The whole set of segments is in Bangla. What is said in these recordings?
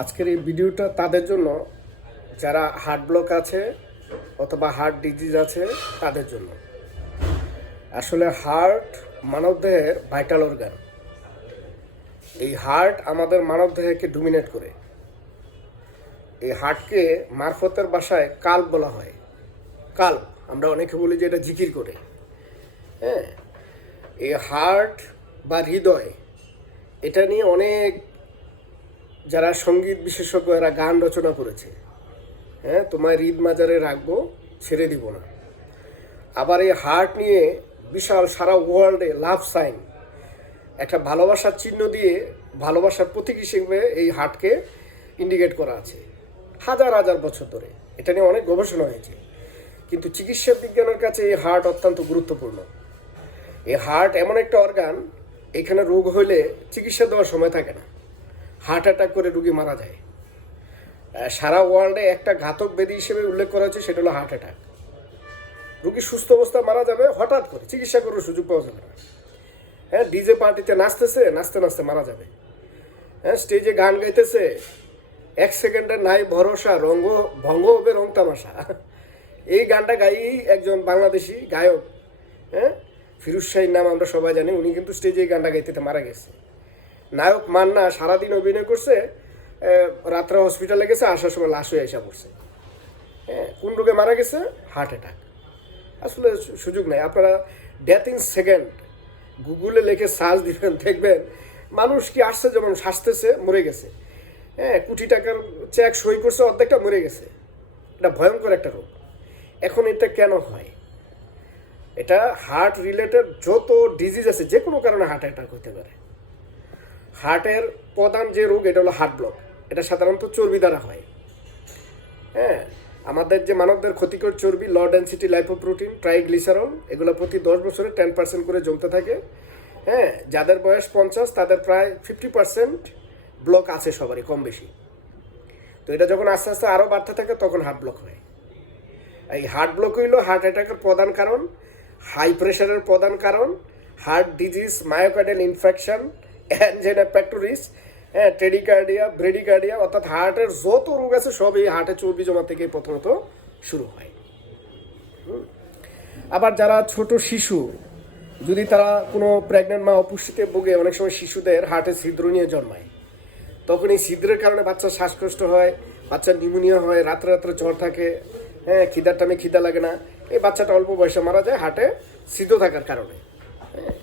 আজকের এই ভিডিওটা তাদের জন্য যারা হার্ট ব্লক আছে অথবা হার্ট ডিজিজ আছে তাদের জন্য। আসলে হার্ট মানবদেহের ভাইটাল অর্গান। এই হার্ট আমাদের মানবদেহকে ডমিনেট করে। এই হার্টকে মারফতের ভাষায় কাল্ব বলা হয়। কাল্ব আমরা অনেকে বলি যে এটা জিকির করে। হ্যাঁ, এই হার্ট বা হৃদয় এটা নিয়ে অনেক যারা সঙ্গীত বিশেষজ্ঞ এরা গান রচনা করেছে। হ্যাঁ, তোমায় হৃদ মাজারে রাখবো, ছেড়ে দিব না। আবার এই হার্ট নিয়ে বিশাল সারা ওয়ার্ল্ডে লাভ সাইন, একটা ভালোবাসার চিহ্ন দিয়ে ভালোবাসার প্রতীক হিসেবে এই হার্টকে ইন্ডিকেট করা আছে হাজার হাজার বছর ধরে। এটা নিয়ে অনেক গবেষণা হয়েছে, কিন্তু চিকিৎসা বিজ্ঞানের কাছে এই হার্ট অত্যন্ত গুরুত্বপূর্ণ। এই হার্ট এমন একটা অর্গান, এখানে রোগ হলে চিকিৎসা দেওয়ার সময় থাকে না, হার্ট অ্যাটাক করে রুগী মারা যায়। সারা ওয়ার্ল্ডে একটা ঘাতক ব্যাধি হিসেবে উল্লেখ করা হয়েছে, সেটা হলো হার্ট অ্যাটাক। রুগী সুস্থ অবস্থায় মারা যাবে, হঠাৎ করে চিকিৎসা করার সুযোগ পাওয়া যাবে না। হ্যাঁ, ডিজে পার্টিতে নাচতেছে, নাচতে নাচতে মারা যাবে। হ্যাঁ, স্টেজে গান গাইতেছে, 1 সেকেন্ডের নাই ভরসা, ভঙ্গ হবে রং তামাশা। এই গানটা গাইয়েই একজন বাংলাদেশি গায়ক, হ্যাঁ, ফিরোজ শাহীর নাম আমরা সবাই জানি, উনি কিন্তু স্টেজে এই গানটা গাইতে মারা গেছে। নায়ক মান্না সারাদিন অভিনয় করছে, রাত্রে হসপিটালে গেছে, আসার সময় লাশ হয়ে এসে পড়ছে। হ্যাঁ, কোন রোগে মারা গেছে? Heart attack. আসলে সুযোগ নেই। আপনারা ডেথ ইন সেকেন্ড গুগলে লিখে সার্চ দিবেন, দেখবেন মানুষ কি আসছে যেমন শ্বাসতেছে, মরে গেছে। হ্যাঁ, কোটি টাকার চেক সই করছে, অর্ধেকটা মরে গেছে। এটা ভয়ঙ্কর একটা রোগ। এখন এটা কেন হয়? এটা হার্ট রিলেটেড যত ডিজিজ আছে, যে কোনো কারণে হার্ট অ্যাটাক হতে পারে। হার্টের প্রধান যে রোগ এটা হলো হার্ট ব্লক। এটা সাধারণত চর্বি দ্বারা হয়। হ্যাঁ, আমাদের যে মানবদের ক্ষতিকর চর্বি, লো ডেনসিটি লাইপোপ্রোটিন, ট্রাইগ্লিসারল, এগুলো প্রতি 10 বছরে 10% করে জমতে থাকে। হ্যাঁ, যাদের বয়স 50 তাদের প্রায় 50% ব্লক আছে সবারই, কম বেশি। তো এটা যখন আস্তে আস্তে আরও বাড়তে থাকে তখন হার্ট ব্লক হয়। এই হার্ট ব্লক হইলো হার্ট অ্যাটাকের প্রধান কারণ, হাই প্রেশারের প্রধান কারণ, heart disease, myocardial infection, angina pectoris, হ্যাঁ, টেডিকার্ডিয়া, ব্রেডিকার্ডিয়া, অর্থাৎ হার্টের যত রোগ আছে সব এই হার্টে চর্বি জমা থেকে প্রথমত শুরু হয়। আবার যারা ছোট শিশু, যদি তারা কোনো প্রেগনেন্ট মা অপুষ্টিতে ভোগে, অনেক সময় শিশুদের হার্টে ছিদ্র নিয়ে জন্মায়, তখন এই ছিদ্রের কারণে বাচ্চার শ্বাসকষ্ট হয়, বাচ্চার নিউমোনিয়া হয়, রাত্রে রাত্রে জ্বর থাকে, হ্যাঁ, খিদার টাইমে খিদা লাগে না, এই বাচ্চাটা অল্প বয়সে মারা যায় হার্টে ছিদ্র থাকার কারণে। হ্যাঁ,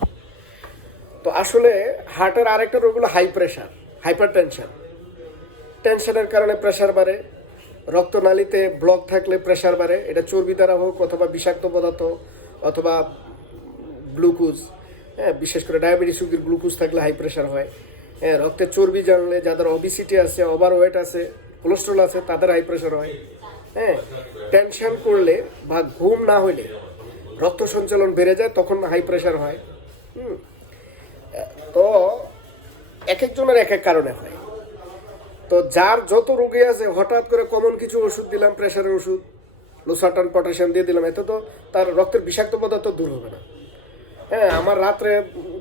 তো আসলে হার্টের আরেকটা রোগ হলো হাই প্রেশার, হাইপার টেনশন। টেনশনের কারণে প্রেশার বাড়ে, রক্তনালীতে ব্লক থাকলে প্রেশার বাড়ে। এটা চর্বি দ্বারা হোক অথবা বিষাক্ত পদার্থ অথবা গ্লুকোজ। হ্যাঁ, বিশেষ করে ডায়াবেটিস রোগীর গ্লুকোজ থাকলে হাই প্রেশার হয়। হ্যাঁ, রক্তে চর্বি জানলে, যাদের ওবিসিটি আছে, ওভারওয়েট আছে, কোলেস্ট্রল আছে, তাদের হাই প্রেশার হয়। হ্যাঁ, টেনশন করলে বা ঘুম না হইলে রক্ত সঞ্চালন বেড়ে যায়, তখন হাই প্রেশার হয়। তো এক একজনের এক এক কারণে হয়। তো যার যত রোগী আছে, হঠাৎ করে কমন কিছু ওষুধ দিলাম, প্রেশারের ওষুধ, লোসার্টান, পটাশিয়াম দিয়ে দিলাম, এতে তো তার রক্তের বিষাক্ত পদার্থ দূর হবে না। হ্যাঁ, আমার রাত্রে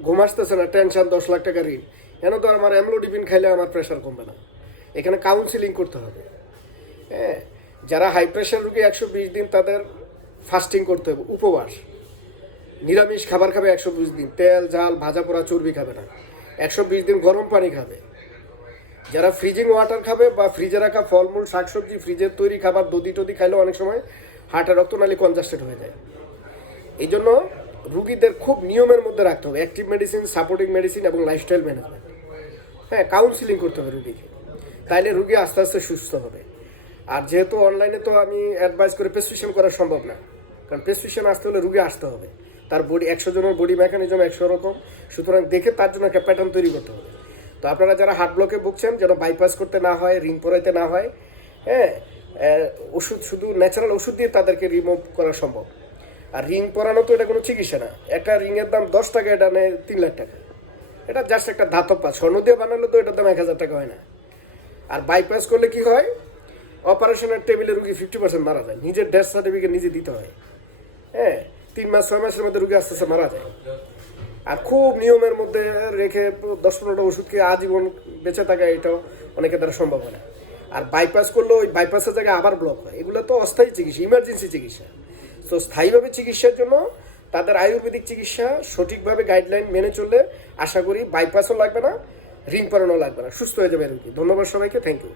ঘুম আসতেছে না, টেনশন, 10 লাখ টাকা ঋণ, কেন তো আমার অ্যামলোডিপিন খাইলে আমার প্রেশার কমবে না। এখানে কাউন্সিলিং করতে হবে। হ্যাঁ, যারা হাই প্রেশার রোগী 120 দিন তাদের ফাস্টিং করতে হবে, উপবাস, নিরামিষ খাবার খাবে 120 দিন, তেল ঝাল ভাজা পোড়া চর্বি খাবে না, 120 দিন গরম পানি খাবে। যারা ফ্রিজিং ওয়াটার খাবে বা ফ্রিজে রাখা ফলমূল, শাকসবজি, ফ্রিজের তৈরি খাবার, দধি টদি খাইলেও অনেক সময় হার্টের রক্তনালী কনজাস্টেড হয়ে যায়। এই জন্য রুগীদের খুব নিয়মের মধ্যে রাখতে হবে, অ্যাক্টিভ মেডিসিন, সাপোর্টিং মেডিসিন এবং লাইফস্টাইল ম্যানেজমেন্ট। হ্যাঁ, কাউন্সিলিং করতে হবে রুগীকে, তাইলে রুগী আস্তে আস্তে সুস্থ হবে। আর যেহেতু অনলাইনে তো আমি অ্যাডভাইস করে প্রেসক্রিপশন করা সম্ভব না, কারণ প্রেসক্রিপশন আসতে হলে রুগী আসতে হবে, তার বডি 100 জনের বডি মেকানিজম 100 রকম, সুতরাং দেখে তার জন্য একটা প্যাটার্ন তৈরি করতে হবে। তো আপনারা যারা হার্ট ব্লকে ভুগছেন, যেন বাইপাস করতে না হয়, রিং পরাইতে না হয়। হ্যাঁ, ওষুধ, শুধু ন্যাচারাল ওষুধ দিয়ে তাদেরকে রিমুভ করা সম্ভব। আর রিং পরানো তো এটা কোনো চিকিৎসা না। একটা রিংয়ের দাম 10 টাকা, এটা নেয় 3 লাখ টাকা। এটা জাস্ট একটা ধাতব পাত, স্বর্ণ দিয়ে বানালে তো এটার দাম 1000 টাকা হয় না। আর বাইপাস করলে কি হয়, অপারেশনের টেবিলে রুগী 50% মারা যায়, নিজের ডেথ সার্টিফিকেট নিজে দিতে হয়। হ্যাঁ, 3 মাস 6 মাসের মধ্যে রুগী আস্তে আস্তে মারা যায়। আর খুব নিয়মের মধ্যে রেখে 10-15টা ওষুধ খেয়ে আজীবন বেঁচে থাকা এটাও অনেকের দ্বারা সম্ভব হয় না। আর বাইপাস করলেও ওই বাইপাসের জায়গায় আবার ব্লক হয়, এগুলো তো অস্থায়ী চিকিৎসা, ইমার্জেন্সি চিকিৎসা। তো স্থায়ীভাবে চিকিৎসার জন্য তাদের আয়ুর্বেদিক চিকিৎসা সঠিকভাবে গাইডলাইন মেনে চললে আশা করি বাইপাসও লাগবে না, রিং পরানো লাগবে না, সুস্থ হয়ে যাবে রোগী। ধন্যবাদ সবাইকে, থ্যাংক ইউ।